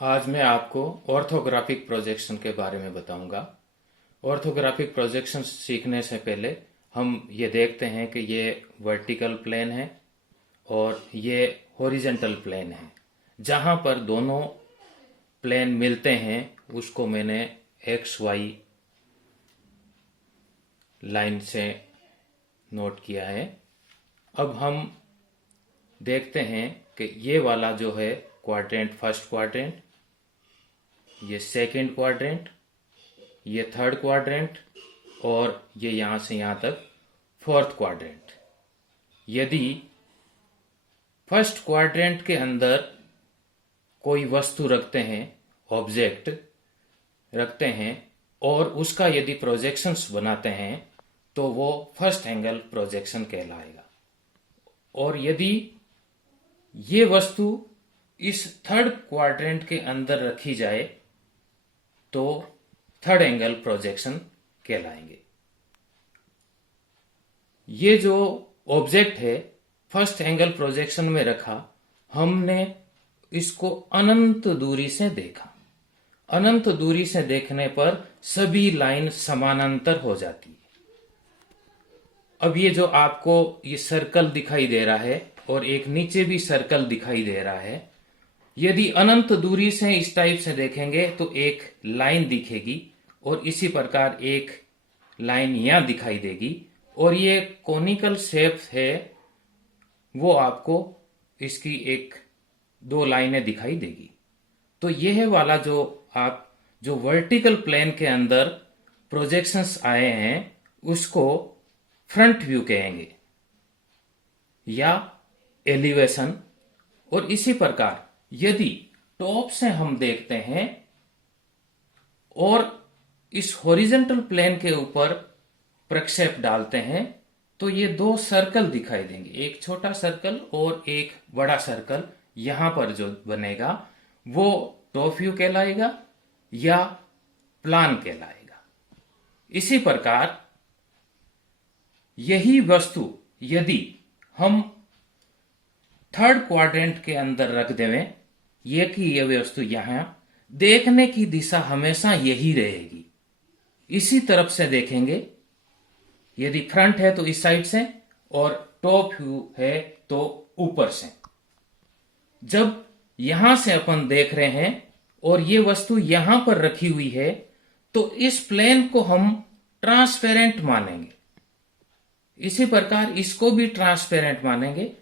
आज मैं आपको ऑर्थोग्राफिक प्रोजेक्शन के बारे में बताऊंगा। ऑर्थोग्राफिक प्रोजेक्शन सीखने से पहले हम ये देखते हैं कि ये वर्टिकल प्लेन है और ये हॉरिजेंटल प्लेन है। जहाँ पर दोनों प्लेन मिलते हैं उसको मैंने एक्स वाई लाइन से नोट किया है। अब हम देखते हैं कि ये वाला जो है क्वाड्रेंट, फर्स्ट क्वाड्रेंट, ये सेकंड क्वाड्रेंट, ये थर्ड क्वाड्रेंट और ये यहाँ से यहाँ तक फोर्थ क्वाड्रेंट। यदि फर्स्ट क्वाड्रेंट के अंदर कोई वस्तु रखते हैं, ऑब्जेक्ट रखते हैं और उसका यदि प्रोजेक्शंस बनाते हैं तो वो फर्स्ट एंगल प्रोजेक्शन कहलाएगा। और यदि ये वस्तु इस थर्ड क्वाड्रेंट के अंदर रखी जाए तो थर्ड एंगल प्रोजेक्शन कहलाएंगे। ये जो ऑब्जेक्ट है फर्स्ट एंगल प्रोजेक्शन में रखा, हमने इसको अनंत दूरी से देखा। अनंत दूरी से देखने पर सभी लाइन समानांतर हो जाती है। अब ये जो आपको ये सर्कल दिखाई दे रहा है और एक नीचे भी सर्कल दिखाई दे रहा है, यदि अनंत दूरी से इस टाइप से देखेंगे तो एक लाइन दिखेगी और इसी प्रकार एक लाइन यहां दिखाई देगी और ये कॉनिकल शेप है, वो आपको इसकी एक दो लाइनें दिखाई देगी। तो यह वाला जो वर्टिकल प्लेन के अंदर प्रोजेक्शंस आए हैं उसको फ्रंट व्यू कहेंगे या एलिवेशन। और इसी प्रकार यदि टॉप से हम देखते हैं और इस हॉरिजेंटल प्लेन के ऊपर प्रक्षेप डालते हैं तो ये दो सर्कल दिखाई देंगे, एक छोटा सर्कल और एक बड़ा सर्कल। यहां पर जो बनेगा वो टॉप व्यू कहलाएगा या प्लान कहलाएगा। इसी प्रकार यही वस्तु यदि हम थर्ड क्वाड्रेंट के अंदर रख देवें, ये कि ये वस्तु यहां, देखने की दिशा हमेशा यही रहेगी। इसी तरफ से देखेंगे, यदि फ्रंट है तो इस साइड से और टॉप व्यू है तो ऊपर से। जब यहां से अपन देख रहे हैं और ये वस्तु यहां पर रखी हुई है तो इस प्लेन को हम ट्रांसपेरेंट मानेंगे। इसी प्रकार इसको भी ट्रांसपेरेंट मानेंगे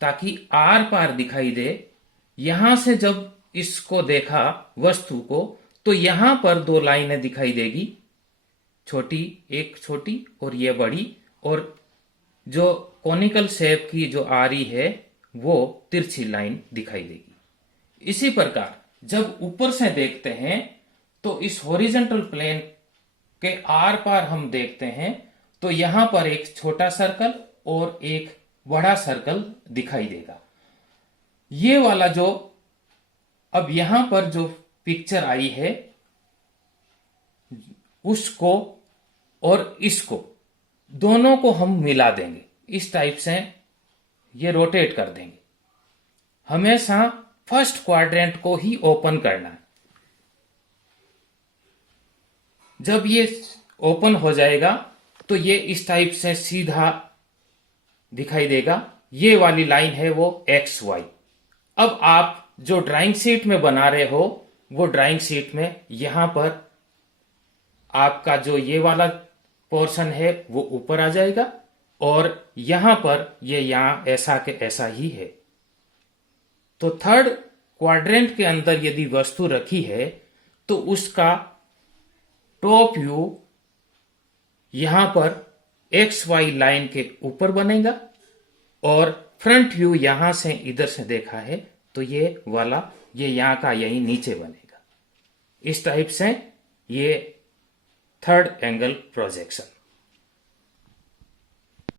ताकि आर पार दिखाई दे। यहां से जब इसको देखा वस्तु को तो यहां पर दो लाइनें दिखाई देगी, छोटी, एक छोटी और ये बड़ी, और जो कॉनिकल शेप की जो आ रही है वो तिरछी लाइन दिखाई देगी। इसी प्रकार जब ऊपर से देखते हैं तो इस हॉरिजॉन्टल प्लेन के आर पार हम देखते हैं तो यहां पर एक छोटा सर्कल और एक बड़ा सर्कल दिखाई देगा। ये वाला जो अब यहां पर जो पिक्चर आई है उसको और इसको दोनों को हम मिला देंगे, इस टाइप से ये रोटेट कर देंगे। हमेशा फर्स्ट क्वाड्रेंट को ही ओपन करना है। जब ये ओपन हो जाएगा तो ये इस टाइप से सीधा दिखाई देगा। ये वाली लाइन है वो एक्स वाई। अब आप जो ड्राइंग शीट में बना रहे हो वो ड्राइंग शीट में यहां पर आपका जो ये वाला पोर्शन है वो ऊपर आ जाएगा और यहां पर ये यहां ऐसा के ऐसा ही है। तो थर्ड क्वाड्रेंट के अंदर यदि वस्तु रखी है तो उसका टॉप व्यू यहां पर एक्स वाई लाइन के ऊपर बनेगा और फ्रंट व्यू यहां से इधर से देखा है तो ये वाला ये यहां का यही नीचे बनेगा। इस टाइप से ये थर्ड एंगल प्रोजेक्शन।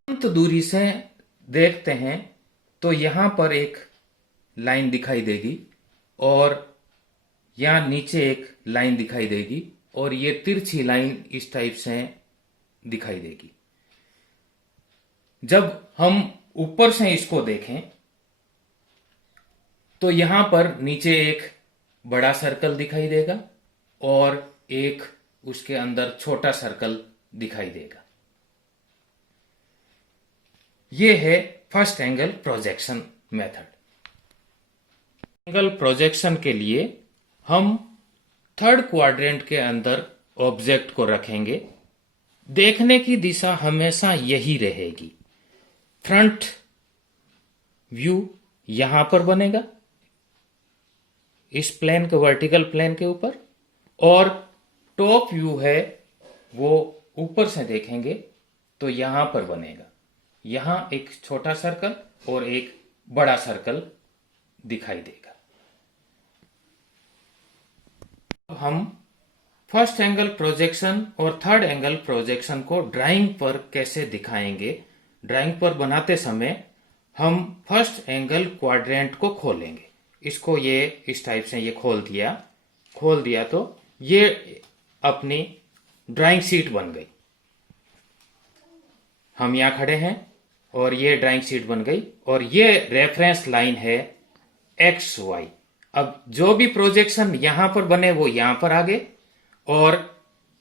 अनंत दूरी से देखते हैं तो यहां पर एक लाइन दिखाई देगी और यहां नीचे एक लाइन दिखाई देगी और ये तिरछी लाइन इस टाइप से दिखाई देगी। जब हम ऊपर से इसको देखें तो यहां पर नीचे एक बड़ा सर्कल दिखाई देगा और एक उसके अंदर छोटा सर्कल दिखाई देगा। ये है first angle projection method. Angle projection के लिए हम थर्ड क्वाड्रेंट के अंदर ऑब्जेक्ट को रखेंगे। देखने की दिशा हमेशा यही रहेगी। फ्रंट व्यू यहां पर बनेगा, इस प्लेन के वर्टिकल प्लेन के ऊपर, और टॉप व्यू है वो ऊपर से देखेंगे तो यहां पर बनेगा। यहां एक छोटा सर्कल और एक बड़ा सर्कल दिखाई देगा। अब हम फर्स्ट एंगल प्रोजेक्शन और थर्ड एंगल प्रोजेक्शन को ड्राइंग पर कैसे दिखाएंगे। ड्राइंग पर बनाते समय हम फर्स्ट एंगल क्वाड्रेंट को खोलेंगे। इसको ये इस टाइप से ये खोल दिया तो ये अपनी ड्राइंग शीट बन गई। हम यहां खड़े हैं और ये ड्राइंग शीट बन गई और ये रेफरेंस लाइन है एक्स वाई। अब जो भी प्रोजेक्शन यहां पर बने वो यहां पर आगे और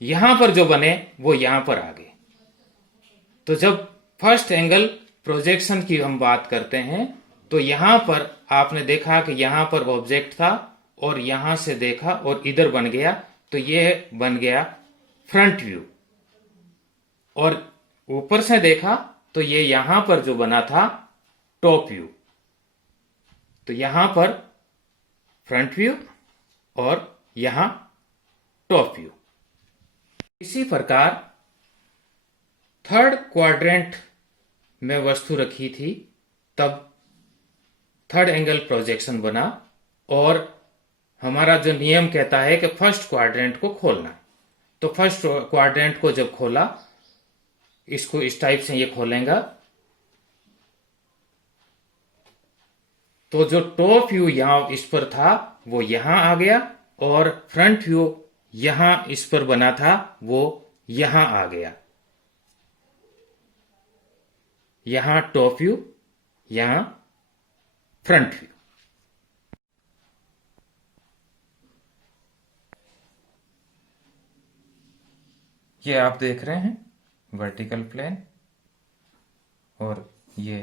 यहां पर जो बने वो यहां पर आगे। तो जब फर्स्ट एंगल प्रोजेक्शन की हम बात करते हैं तो यहां पर आपने देखा कि यहां पर ऑब्जेक्ट था और यहां से देखा और इधर बन गया, तो ये बन गया फ्रंट व्यू। और ऊपर से देखा तो ये यहां पर जो बना था टॉप व्यू। तो यहां पर फ्रंट व्यू और यहां टॉप व्यू। इसी प्रकार थर्ड क्वाड्रेंट में वस्तु रखी थी तब थर्ड एंगल प्रोजेक्शन बना और हमारा जो नियम कहता है कि फर्स्ट क्वाड्रेंट को खोलना है। तो फर्स्ट क्वाड्रेंट को जब खोला, इसको इस टाइप से ये खोलेगा तो जो टॉप व्यू यहां इस पर था वो यहां आ गया और फ्रंट व्यू यहां इस पर बना था वो यहां आ गया। यहां टॉप व्यू, यहां फ्रंट व्यू। ये आप देख रहे हैं वर्टिकल प्लेन और ये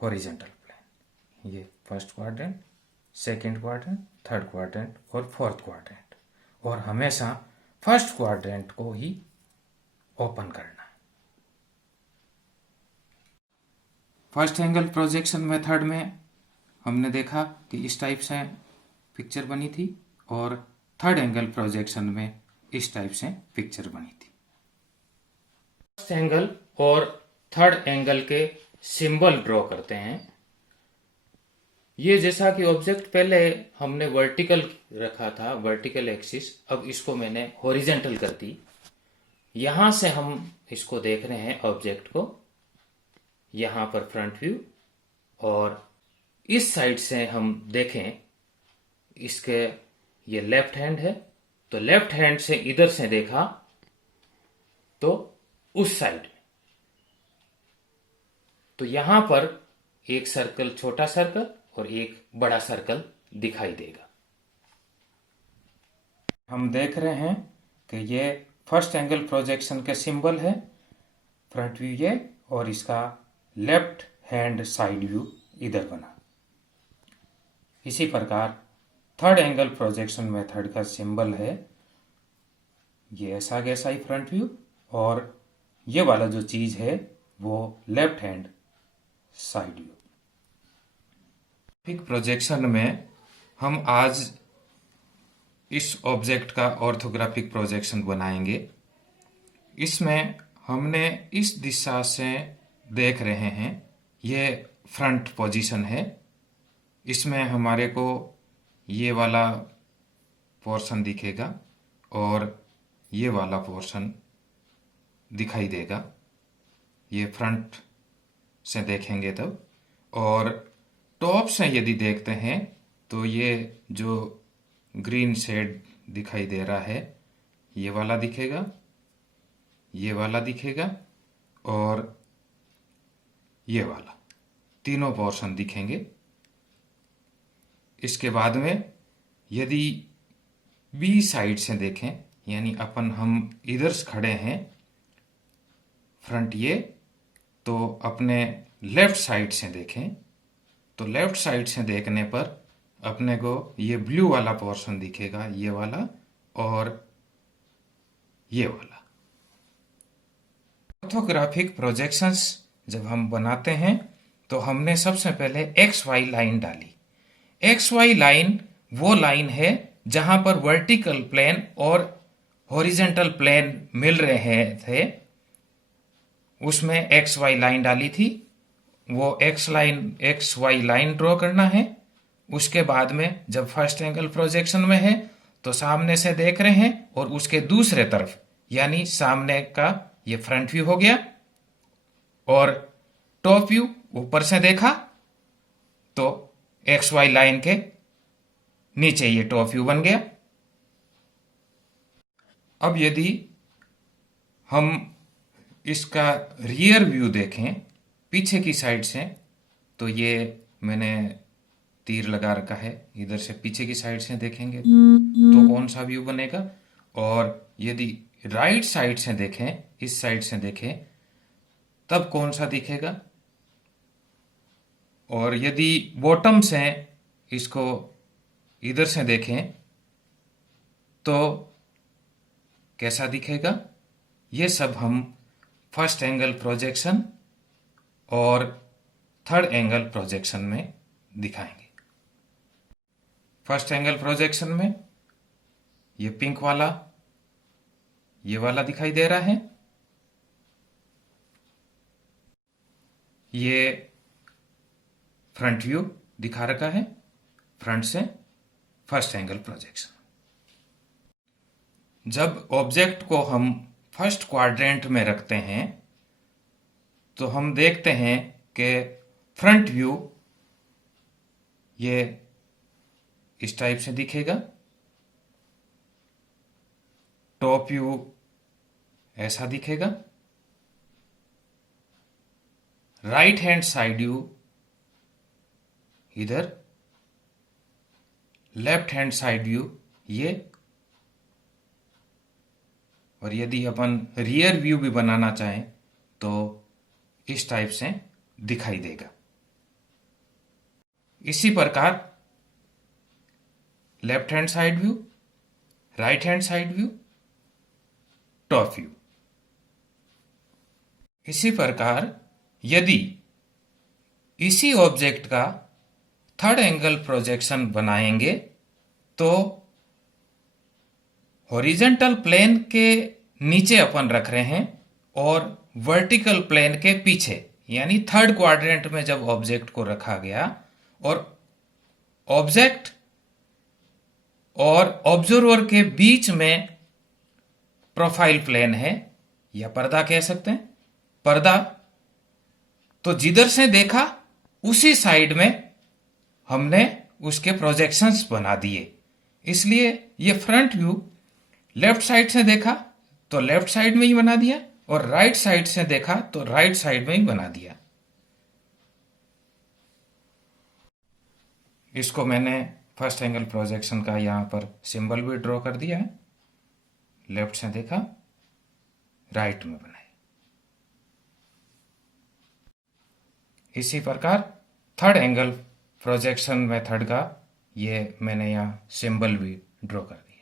हॉरिजॉन्टल प्लेन। ये first quadrant, second quadrant, third quadrant और फोर्थ क्वाड्रेंट। और हमेशा फर्स्ट क्वाड्रेंट को ही ओपन करना है। फर्स्ट एंगल प्रोजेक्शन मेथड में हमने देखा कि इस टाइप से पिक्चर बनी थी और थर्ड एंगल प्रोजेक्शन में इस टाइप से पिक्चर बनी थी। फर्स्ट एंगल और थर्ड एंगल के सिंबल ड्रॉ करते हैं। ये जैसा कि ऑब्जेक्ट पहले हमने वर्टिकल रखा था, वर्टिकल एक्सिस, अब इसको मैंने हॉरिजॉन्टल कर दी। यहां से हम इसको देख रहे हैं ऑब्जेक्ट को, यहां पर फ्रंट व्यू, और इस साइड से हम देखें इसके ये लेफ्ट हैंड है तो लेफ्ट हैंड से इधर से देखा तो उस साइड में। तो यहां पर एक सर्कल, छोटा सर्कल और एक बड़ा सर्कल दिखाई देगा। हम देख रहे हैं कि ये फर्स्ट एंगल प्रोजेक्शन के सिंबल है, फ्रंट व्यू ये, और इसका लेफ्ट हैंड साइड व्यू इधर बना। इसी प्रकार थर्ड एंगल प्रोजेक्शन मेथड का सिंबल है ये ऐसा कैसा ही फ्रंट व्यू, और ये वाला जो चीज है वो left hand side view. Projection में हम आज इस ऑब्जेक्ट का ऑर्थोग्राफिक प्रोजेक्शन बनाएंगे। इसमें हमने इस दिशा से देख रहे हैं, ये फ्रंट पोजीशन है। इसमें हमारे को ये वाला पोर्शन दिखेगा और ये वाला पोर्शन दिखाई देगा, ये फ्रंट से देखेंगे तब। और टॉप से यदि देखते हैं तो ये जो ग्रीन शेड दिखाई दे रहा है ये वाला दिखेगा, ये वाला दिखेगा और ये वाला, तीनों पोर्शन दिखेंगे। इसके बाद में यदि बी साइड से देखें, यानी हम इधर से खड़े हैं फ्रंट ये, तो अपने लेफ्ट साइड से देखें, तो लेफ्ट साइड से देखने पर अपने को ये ब्लू वाला पोर्शन दिखेगा, ये वाला और ये वाला। ऑर्थोग्राफिक प्रोजेक्शंस जब हम बनाते हैं तो हमने सबसे पहले एक्स वाई लाइन डाली। एक्स वाई लाइन वो लाइन है जहां पर वर्टिकल प्लेन और हॉरिजेंटल प्लेन मिल रहे थे, उसमें एक्स वाई लाइन डाली थी। वो एक्स वाई लाइन ड्रॉ करना है। उसके बाद में जब फर्स्ट एंगल प्रोजेक्शन में है तो सामने से देख रहे हैं और उसके दूसरे तरफ, यानी सामने का ये फ्रंट व्यू हो गया, और टॉप व्यू ऊपर से देखा तो एक्स वाई लाइन के नीचे ये टॉप व्यू बन गया। अब यदि हम इसका रियर व्यू देखें पीछे की साइड से, तो ये मैंने तीर लगा रखा है, इधर से पीछे की साइड से देखेंगे तो कौन सा व्यू बनेगा। और यदि राइट साइड से देखें, इस साइड से देखें, तब कौन सा दिखेगा। और यदि बॉटम से इसको इधर से देखें तो कैसा दिखेगा। ये सब हम फर्स्ट एंगल प्रोजेक्शन और थर्ड एंगल प्रोजेक्शन में दिखाएंगे। फर्स्ट एंगल प्रोजेक्शन में ये पिंक वाला, ये वाला दिखाई दे रहा है। ये फ्रंट व्यू दिखा रखा है, फ्रंट से फर्स्ट एंगल प्रोजेक्शन। जब ऑब्जेक्ट को हम फर्स्ट क्वाड्रेंट में रखते हैं तो हम देखते हैं कि फ्रंट व्यू ये इस टाइप से दिखेगा, टॉप व्यू ऐसा दिखेगा, राइट हैंड साइड व्यू इधर, लेफ्ट हैंड साइड व्यू ये, और यदि अपन रियर व्यू भी बनाना चाहें तो इस टाइप से दिखाई देगा। इसी प्रकार left hand side view, right hand side view, top view. इसी प्रकार यदि इसी ऑब्जेक्ट का थर्ड एंगल प्रोजेक्शन बनाएंगे तो हॉरिजेंटल प्लेन के नीचे अपन रख रहे हैं और वर्टिकल प्लेन के पीछे, यानी थर्ड क्वाड्रेंट में जब ऑब्जेक्ट को रखा गया और ऑब्जेक्ट और ऑब्जर्वर के बीच में प्रोफाइल प्लेन है, या पर्दा कह सकते हैं, पर्दा, तो जिधर से देखा उसी साइड में हमने उसके प्रोजेक्शंस बना दिए। इसलिए ये फ्रंट व्यू लेफ्ट साइड से देखा तो लेफ्ट साइड में ही बना दिया, और राइट साइड से देखा तो राइट साइड में ही बना दिया। इसको मैंने फर्स्ट एंगल प्रोजेक्शन का यहां पर सिंबल भी ड्रॉ कर दिया है। लेफ्ट से देखा, राइट में बनाया। इसी प्रकार थर्ड एंगल प्रोजेक्शन मेथड का ये मैंने यहां सिंबल भी ड्रॉ कर दिया।